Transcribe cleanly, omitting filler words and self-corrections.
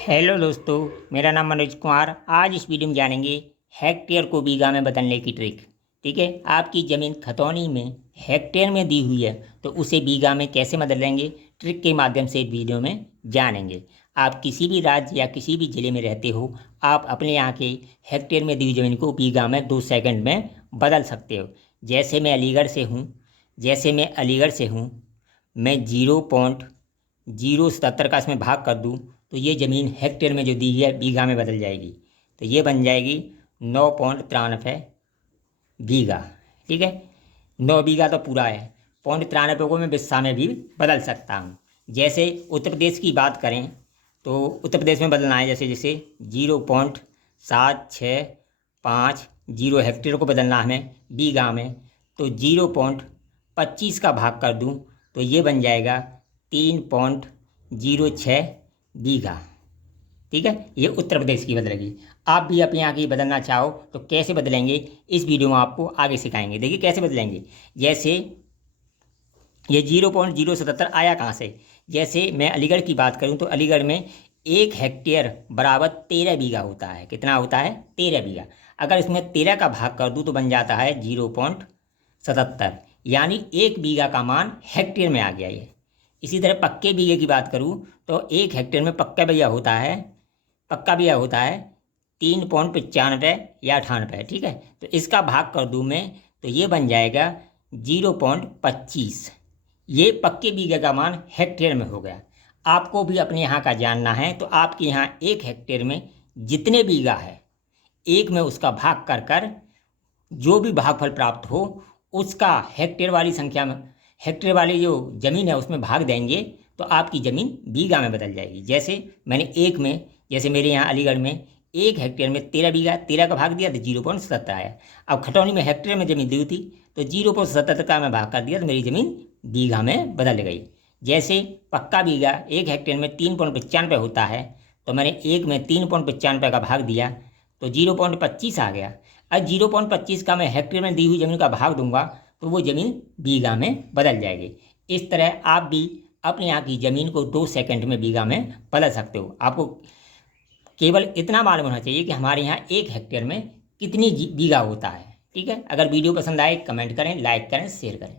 Hello दोस्तों, मेरा नाम मनोज कुमार। आज इस वीडियो में जानेंगे हेक्टेयर को बीघा में बदलने की ट्रिक। ठीक है, आपकी ज़मीन खतौनी में हेक्टेयर में दी हुई है तो उसे बीघा में कैसे बदलेंगे, ट्रिक के माध्यम से इस वीडियो में जानेंगे। आप किसी भी राज्य या किसी भी ज़िले में रहते हो, आप अपने यहाँ के हेक्टेयर में दी हुई ज़मीन को बीघा में 2 सेकंड में बदल सकते हो। जैसे मैं अलीगढ़ से हूँ, मैं 0.077 का इसमें भाग कर दूँ तो ये ज़मीन हेक्टेयर में जो दी है बीघा में बदल जाएगी। तो ये बन जाएगी 9.93 बीघा। ठीक है, 9 बीघा तो पूरा है, 0.93 को मैं बिस्सा में भी बदल सकता हूँ। जैसे उत्तर प्रदेश की बात करें तो उत्तर प्रदेश में बदलना है, जैसे जैसे 0.7650 हेक्टेयर को बदलना है हमें बीघा में, तो 0.25 का भाग कर दूँ तो ये बन जाएगा 3.06 बीघा। ठीक है, ये उत्तर प्रदेश की बदलेगी। आप भी अपने यहाँ की बदलना चाहो तो कैसे बदलेंगे इस वीडियो में आपको आगे सिखाएंगे। देखिए कैसे बदलेंगे। जैसे ये 0.077 आया कहाँ से। जैसे मैं अलीगढ़ की बात करूँ तो अलीगढ़ में 1 हेक्टेयर बराबर 13 बीघा होता है। कितना होता है? 13 बीघा। अगर इसमें 13 का भाग कर दूँ तो बन जाता है 0.77, यानी 1 बीघा का मान हेक्टेयर में आ गया ये। इसी तरह पक्के बीघे की बात करूँ तो 1 हेक्टेयर में पक्का बीघा होता है 3.95 या 98। ठीक है, तो इसका भाग कर दूँ मैं तो ये बन जाएगा 0.25। ये पक्के बीघे का मान हेक्टेयर में हो गया। आपको भी अपने यहाँ का जानना है तो आपके यहाँ 1 हेक्टेयर में जितने बीघा है, एक में उसका भाग कर कर जो भी भागफल प्राप्त हो उसका हेक्टेयर वाली संख्या में, हेक्टेयर वाली जो ज़मीन है उसमें भाग देंगे तो आपकी ज़मीन बीघा में बदल जाएगी। जैसे मेरे यहाँ अलीगढ़ में 1 हेक्टेयर में 13 बीघा, 13 का भाग दिया तो 0.77 आया। अब खतौनी में हेक्टेयर में ज़मीन दी थी तो 0.77 का मैं भाग कर दिया तो मेरी ज़मीन बीघा में बदल गई। जैसे पक्का बीघा 1 हेक्टेयर में 3.95 होता है तो मैंने 1 में 3.95 का भाग दिया तो 0.25 आ गया। अब 0.25 का मैं हेक्टेयर में दी हुई ज़मीन का भाग दूंगा तो वो ज़मीन बीघा में बदल जाएगी। इस तरह आप भी अपने यहाँ की ज़मीन को 2 सेकंड में बीघा में बदल सकते हो। आपको केवल इतना मालूम होना चाहिए कि हमारे यहाँ 1 हेक्टेयर में कितनी बीघा होता है। ठीक है, अगर वीडियो पसंद आए कमेंट करें, लाइक करें, शेयर करें।